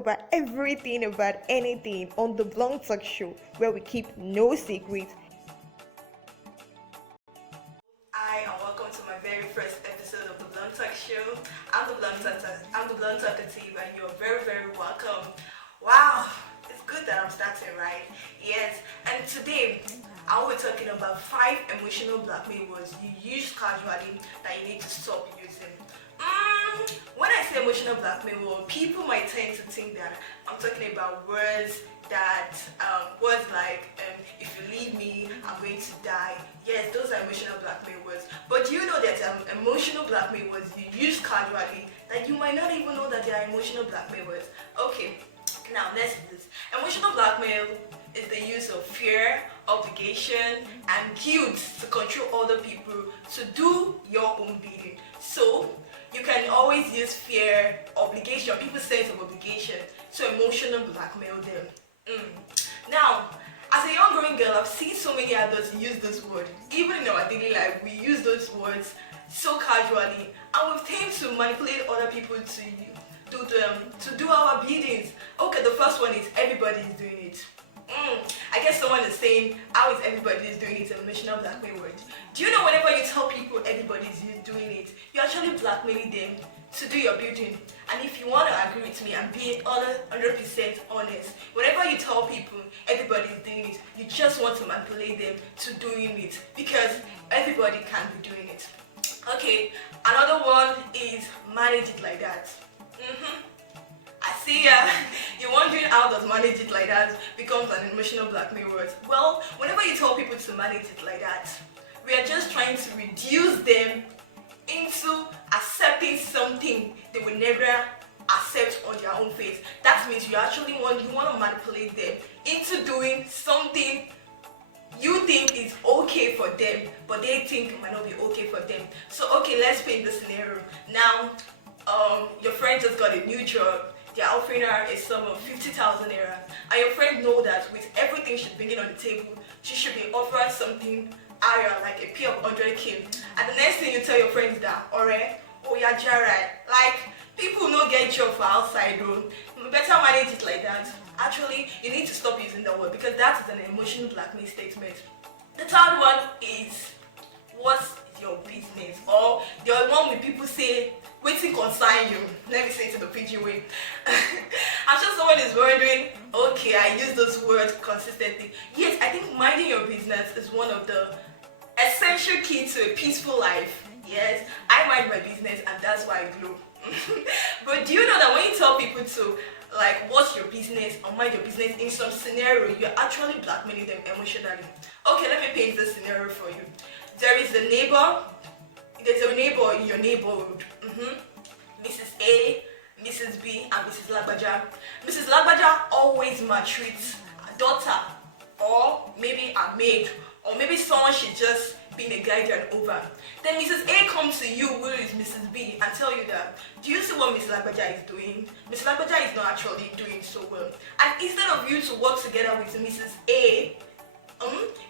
About everything about anything on the Blunt Talk Show, where we keep no secrets. Hi, and welcome to my very first episode of the Blunt Talk Show. I'm the Blunt Talkative, and you're very, very welcome. Wow, it's good that I'm starting, right? Yes, and today I will be talking about 5 emotional blackmail words you use casually that you need to stop using. When I say emotional blackmail word, people might tend to think that I'm talking about words words like if you leave me, I'm going to die. Yes, those are emotional blackmail words. But do you know that emotional blackmail words you use casually that you might not even know that they are emotional blackmail words? Okay, now let's do this. Emotional blackmail is the use of fear, obligation, and guilt to control other people to do your own bidding. So you can always use fear, obligation, people's sense of obligation to emotional blackmail them. Now, as a young growing girl, I've seen so many adults use this word. Even in our daily life, we use those words so casually, and we tend to manipulate other people to do our biddings. Okay, the first one is everybody is doing it. I guess someone is saying, how is everybody is doing it, emotional blackmail word. Do you know whenever you tell people everybody is doing it, you're actually blackmailing them to do your bidding? And if you want to agree with me and be 100% honest, whenever you tell people everybody is doing it, you just want to manipulate them to doing it because everybody can be doing it. Okay, another one is manage it like that. I see you're wondering how does manage it like that becomes an emotional blackmail word. Well, whenever you tell people to manage it like that, we are just trying to reduce them into accepting something they will never accept on their own face. That means you want to manipulate them into doing something you think is okay for them, but they think it might not be okay for them. So okay, let's paint the scenario. Now, your friend just got a new job. They're offering her a sum of 50,000 naira, and your friend know that with everything she's bringing on the table, she should be offered something higher, like a pay of 100k. And the next thing you tell your friends that, alright, oh yeah, Jared, like people no get job for outside though. Better manage it like that. Actually, you need to stop using that word because that is an emotional blackmail statement. The third one is, what's your business? Or the one where people say, waiting concern you. Let me say it in the PG way. I'm sure someone is wondering, okay, I use those words consistently. Yes, I think minding your business is one of the essential key to a peaceful life. Yes, I mind my business and that's why I glow. But do you know that when you tell people to like what's your business or mind your business in some scenario, you're actually blackmailing them emotionally? Okay, let me paint this scenario for you. There's a neighbor in your neighborhood. Mrs. A, Mrs. B, and Mrs. Lagbaja. Mrs. Lagbaja always maltreats her daughter, or maybe a maid, or maybe someone she just been a guardian over. Then Mrs. A comes to you, who is Mrs. B, and tell you that, do you see what Mrs. Lagbaja is doing? Mrs. Lagbaja is not actually doing so well. And instead of you to work together with Mrs. A,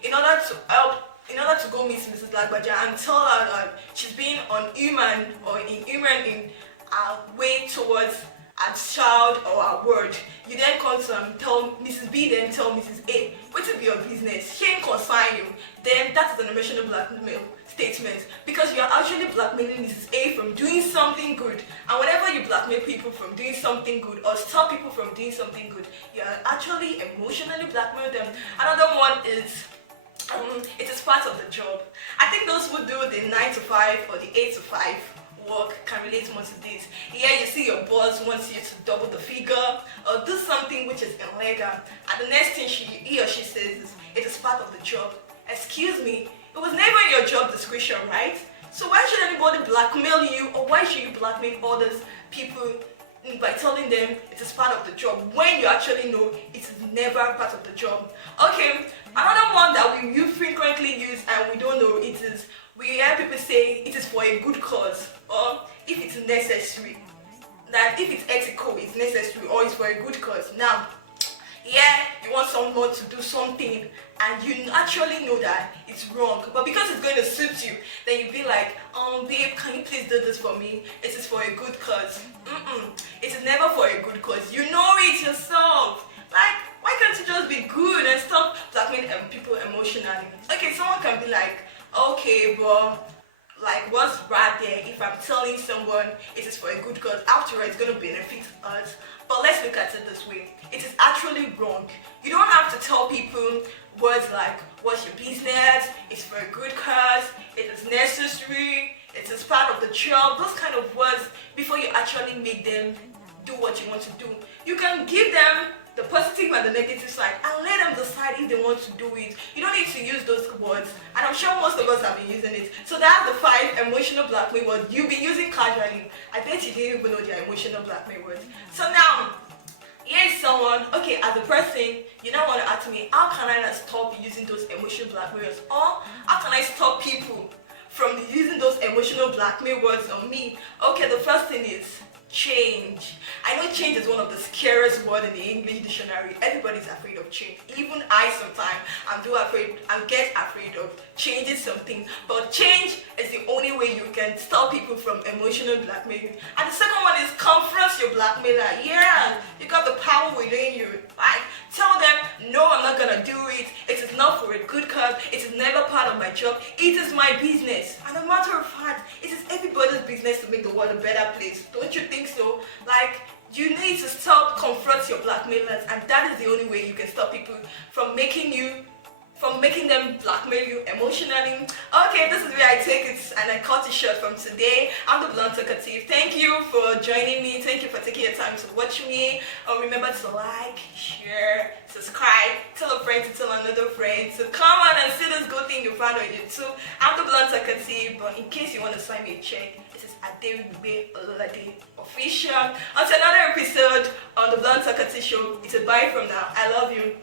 in order to go meet Mrs. Lagbaja and tell her that she's being inhuman in her way towards a child or a word, you then come to tell Mrs. B, then tell Mrs. A, what will be your business? She ain't concern you. Then that is an emotional blackmail statement because you are actually blackmailing Mrs. A from doing something good. And whenever you blackmail people from doing something good or stop people from doing something good, you are actually emotionally blackmailing them. Another one is it is part of the job. I think those who do the 9 to 5 or the 8 to 5 work can relate more to this. Here you see your boss wants you to double the figure or do something which is illegal, and the next thing he or she says is, it is part of the job. Excuse me, it was never in your job description, right? So why should anybody blackmail you, or why should you blackmail others people by telling them it is part of the job when you actually know it is never part of the job? Okay, another one that we frequently use and we don't know it is, we hear people say it is for a good cause, or if it's necessary, that if it's ethical, it's necessary, or it's for a good cause. Now, Yeah, you want someone to do something and you actually know that it's wrong, but because it's going to suit you, then you be like, babe, can you please do this for me? It is for a good cause. It is never for a good cause. You know it yourself. Like, why can't you just be good and stop blackmailing people emotionally? Okay, someone can be like, okay, but like what's right there if I'm telling someone it is for a good cause? After all, it's going to benefit us. But let's look at it this way. It is actually wrong. You don't have to tell people words like, what's your business? It's for a good cause. It is necessary. It is part of the job. Those kind of words before you actually make them do what you want to do. You can give them the positive and the negative side and let them decide if they want to do it. You don't need to use those words, and I'm sure most of us have been using it. So that's the 5 emotional blackmail words you'll be using casually. I bet you didn't even know their emotional blackmail words. So now, here's someone, okay, as a person, you now want to ask me, how can I stop using those emotional blackmail words? Or how can I stop people from using those emotional blackmail words on me? Okay, the first thing is change. I know change is one of the scariest words in the English dictionary. Everybody's afraid of change. Even I sometimes get afraid of changing something. But change is the only way you can stop people from emotional blackmailing. And the second one is confront your blackmailer. Yeah, you got the power within you. Like, tell them, no, I'm not gonna do it. It is not for a good cause. It is never part of my job. It is my business. And a matter of fact, it is everybody's business to make the world a better place. Don't you think so? Like, you need to stop confront your blackmailers, and that is the only way you can stop people from making them blackmail you emotionally. Okay, this is where I take it and I cut it short from today. I'm the Blunt Talkative. Thank you for joining me. Thank you for taking your time to watch me. Remember to like, share, subscribe, tell a friend to tell another friend to come on and see this good thing you found on YouTube. I'm the Blunt Talkative, but in case you want to sign me a check, this is Adewigbe Olade Official. Until another episode on the Blunt Talkative Show, it's a bye from now. I love you.